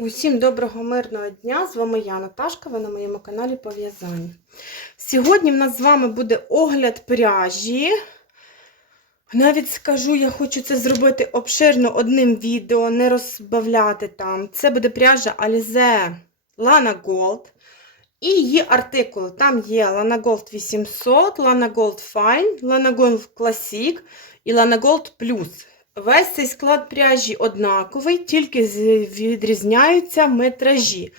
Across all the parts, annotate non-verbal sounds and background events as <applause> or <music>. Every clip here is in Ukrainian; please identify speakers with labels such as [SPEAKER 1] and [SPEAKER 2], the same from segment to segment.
[SPEAKER 1] Усім доброго мирного дня! З вами я, Наташка, ви на моєму каналі по в'язанню. Сьогодні в нас з вами буде огляд пряжі. Навіть скажу, я хочу це зробити обширно одним відео, не розбавляти там. Це буде пряжа Alize Lana Gold. І її артикули. Там є Lana Gold 800, Lana Gold Fine, Lana Gold Classic і Lana Gold Plus. Весь цей склад пряжі однаковий, тільки відрізняються метражі.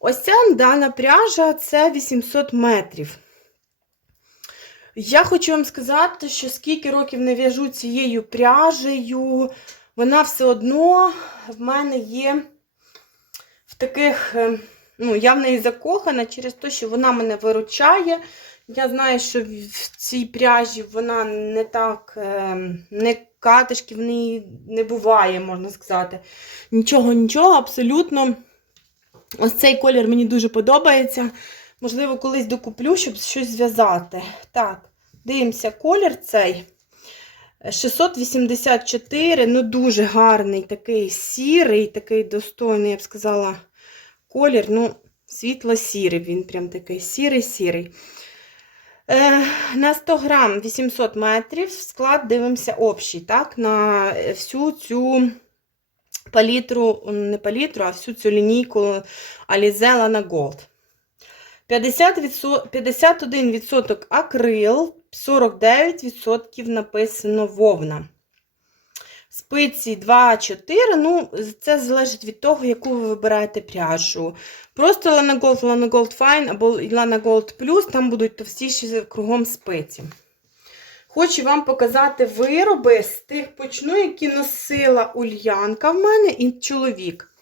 [SPEAKER 1] Ось ця дана пряжа це 800 метрів. Я хочу вам сказати, що скільки років не в'яжу цією пряжею, вона все одно в мене є в таких, е, ну, я в неї закохана через те, що вона мене виручає. Я знаю, що в цій пряжі вона не так, е, не катишки в неї не буває, можна сказати. Нічого, нічого, абсолютно. Ось цей колір мені дуже подобається. Можливо, колись докуплю, щоб щось зв'язати. Так, дивимося, колір цей. 684, ну дуже гарний, такий сірий, такий достойний, я б сказала, колір. Ну, світло-сірий, він прям такий сірий-сірий. Е, на 100 грам 800 метрів склад дивимося общий, так, на всю цю палітру, не палітру, а всю цю лінійку Alize Lana Gold. 50%, 51% акрил, 49% написано вовна. Спиці 2-4, ну, це залежить від того, яку ви вибираєте пряжу. Просто Lana Gold, Lana Gold Fine або Lana Gold Plus, там будуть товстіші кругом спиці. Хочу вам показати вироби з тих почну, які носила Ульянка в мене і чоловік.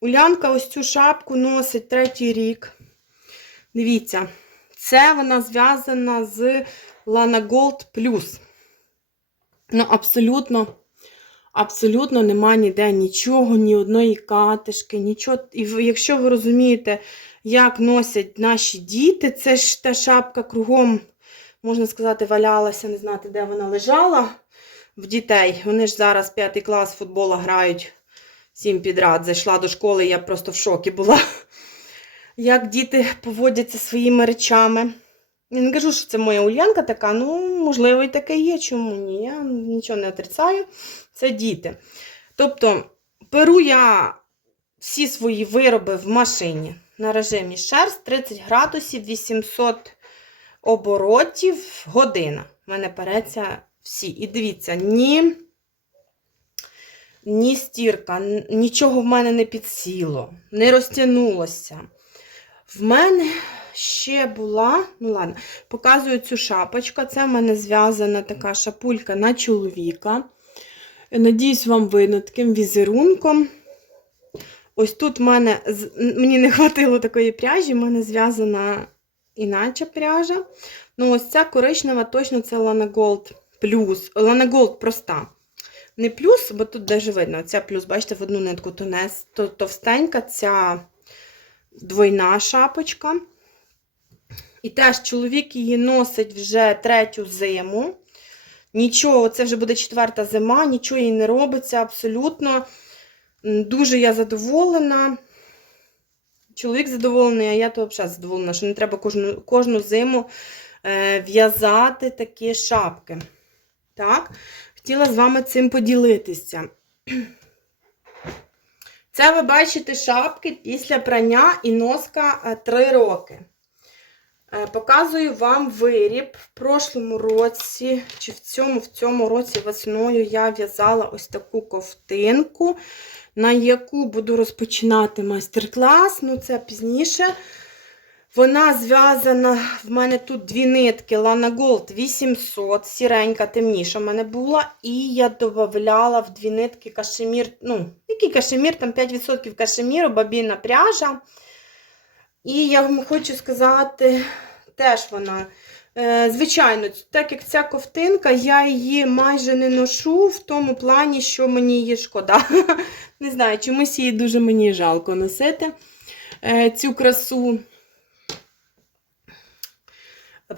[SPEAKER 1] Ульянка ось цю шапку носить третій рік. Дивіться, це вона зв'язана з Lana Gold Plus. Ну, абсолютно. Абсолютно нема ніде нічого, ні одної катишки, нічого. І якщо ви розумієте, як носять наші діти, це ж та шапка кругом, можна сказати, валялася, не знати, де вона лежала в дітей. Вони ж зараз п'ятий клас футбола грають всім підряд. Зайшла до школи, я просто в шокі була. Як діти поводяться своїми речами. Я не кажу, що це моя Ульянка така, ну, можливо, і таке є, чому ні. Я нічого не отрицаю. Це діти. Тобто, беру я всі свої вироби в машині на режимі шерсть 30 градусів, 800 оборотів година. У мене переться всі. І дивіться, ні, ні стірка, нічого в мене не підсіло, не розтягнулося. В мене ще була, ну ладно, показую цю шапочку. Це в мене зв'язана така шапулька на чоловіка. Надіюсь, вам видно таким візерунком. Ось тут в мене, мені не хватило такої пряжі, в мене зв'язана іначе пряжа. Ну, ось ця коричнева, точно це Lana Gold плюс. Lana Gold проста. Не плюс, бо тут даже видно, ця плюс, бачите, в одну нитку тонес, то, товстенька, ця двойна шапочка. І теж чоловік її носить вже третю зиму. Нічого, це вже буде четверта зима, нічого їй не робиться абсолютно. Дуже я задоволена. Чоловік задоволений, а я то взагалі задоволена, що не треба кожну, кожну зиму е, в'язати такі шапки. Так, хотіла з вами цим поділитися. Це ви бачите шапки після прання і носка 3 роки. Е, Показую вам виріб. В прошлому році, чи в цьому в цьому році весною я в'язала ось таку ковтинку, на яку буду розпочинати майстер-клас. Ну, це пізніше. Вона зв'язана, в мене тут дві нитки Lana Gold 800, сіренька, темніша в мене була. І я додавала в дві нитки кашемір. Ну, який кашемір, там 5% кашеміру, бабіна пряжа. І я вам хочу сказати, теж вона. е, Звичайно, так як ця ковтинка, я її майже не ношу в тому плані, що мені її шкода. <laughs> Не знаю, чомусь її дуже мені жалко носити е, цю красу.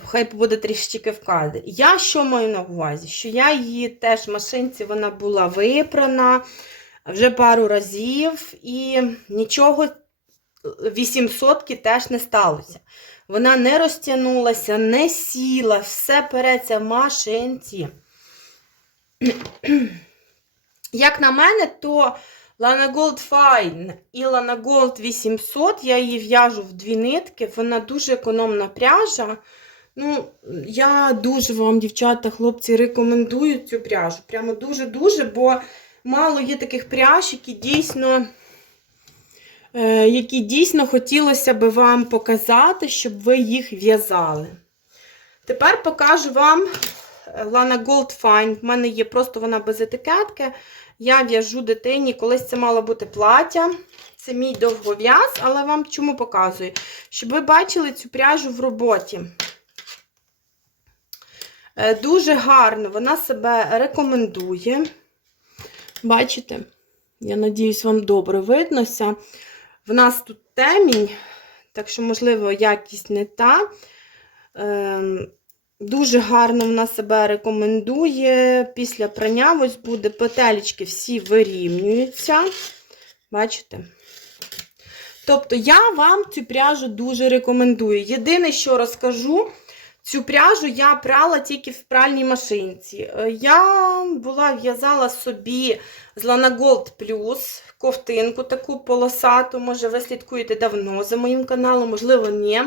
[SPEAKER 1] Хай буде трішечки в кадрі. Я що маю на увазі? Що я її теж в машинці вона була випрана. вже пару разів, і нічого 800 теж не сталося. Вона не розтягнулася, не сіла, все переться в машинці. <clears throat> Як на мене, то Lana Gold Fine і Lana Gold 800, я її в'яжу в дві нитки, вона дуже економна пряжа. Ну, я дуже вам, дівчата, хлопці, рекомендую цю пряжу. Прямо дуже-дуже, бо мало є таких пряж, які дійсно, е, які дійсно хотілося би вам показати, щоб ви їх в'язали. Тепер покажу вам Lana Gold Fine. В мене є просто вона без етикетки. Я в'яжу дитині, колись це мало бути плаття. Це мій довгов'яз, але вам чому показую? Щоб ви бачили цю пряжу в роботі. Е, Дуже гарно вона себе рекомендує. Бачите? Я надіюсь, вам добре виднося. В нас тут темінь, так що, можливо, якість не та. Ем, Дуже гарно вона себе рекомендує. Після прання ось буде петелечки всі вирівнюються. Бачите? Тобто, я вам цю пряжу дуже рекомендую. Єдине, що розкажу, цю пряжу я прала тільки в пральній машинці. Е, Я була в'язала собі з Lana Gold Plus ковтинку таку полосату. Може, ви слідкуєте давно за моїм каналом, можливо, ні.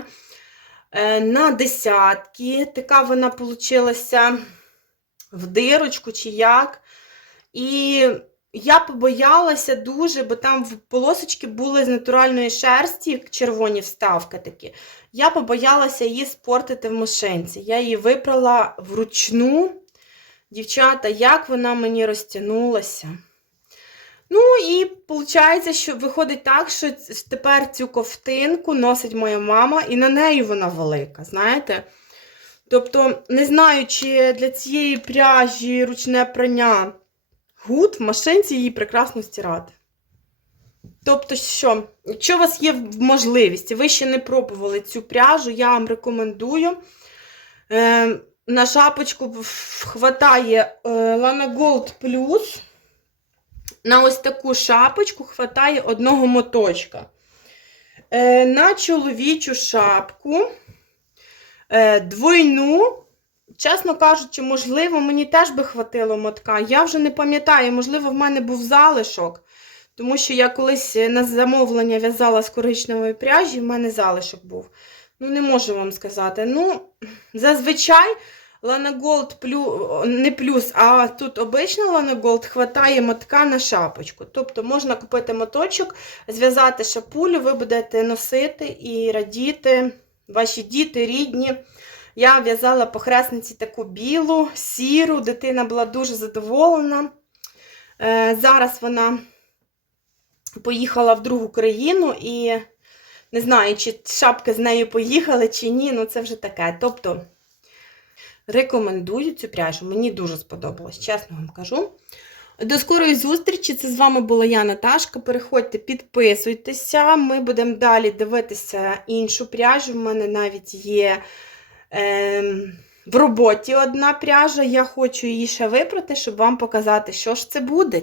[SPEAKER 1] Е, На десятки. Така вона получилася в дирочку чи як. І я побоялася дуже, бо там полосочки були з натуральної шерсті, червоні вставки такі. Я побоялася її спортити в машинці. Я її випрала вручну. Дівчата, як вона мені розтягнулася. Ну, і виходить, що виходить так, що тепер цю ковтинку носить моя мама, і на неї вона велика, знаєте? Тобто, не знаю, чи для цієї пряжі ручне прання гуд, в машинці її прекрасно стирати. Тобто, що, якщо у вас є можливість, ви ще не пробували цю пряжу, я вам рекомендую. Е, на шапочку хватає е, Lana Gold Plus. На ось таку шапочку хватає одного моточка. Е, на чоловічу шапку е, двойну, чесно кажучи, можливо, мені теж би хватило мотка. Я вже не пам'ятаю, можливо, в мене був залишок. Тому що я колись на замовлення в'язала з коричневої пряжі, в мене залишок був. Ну, не можу вам сказати. Ну, зазвичай. Lana Gold не плюс, а тут обична Lana Gold хватає мотка на шапочку. Тобто можна купити моточок, зв'язати шапулю, ви будете носити і радіти, ваші діти, рідні. Я в'язала по хресниці таку білу, сіру, дитина була дуже задоволена. Е, зараз вона поїхала в другу країну і не знаю, чи шапки з нею поїхали, чи ні, ну це вже таке. Тобто. Рекомендую цю пряжу, мені дуже сподобалось, чесно вам кажу. До скорої зустрічі! Це з вами була я, Наташка. Переходьте, підписуйтеся. Ми будемо далі дивитися іншу пряжу. У мене навіть є в роботі одна пряжа. Я хочу її ще випрати, щоб вам показати, що ж це буде.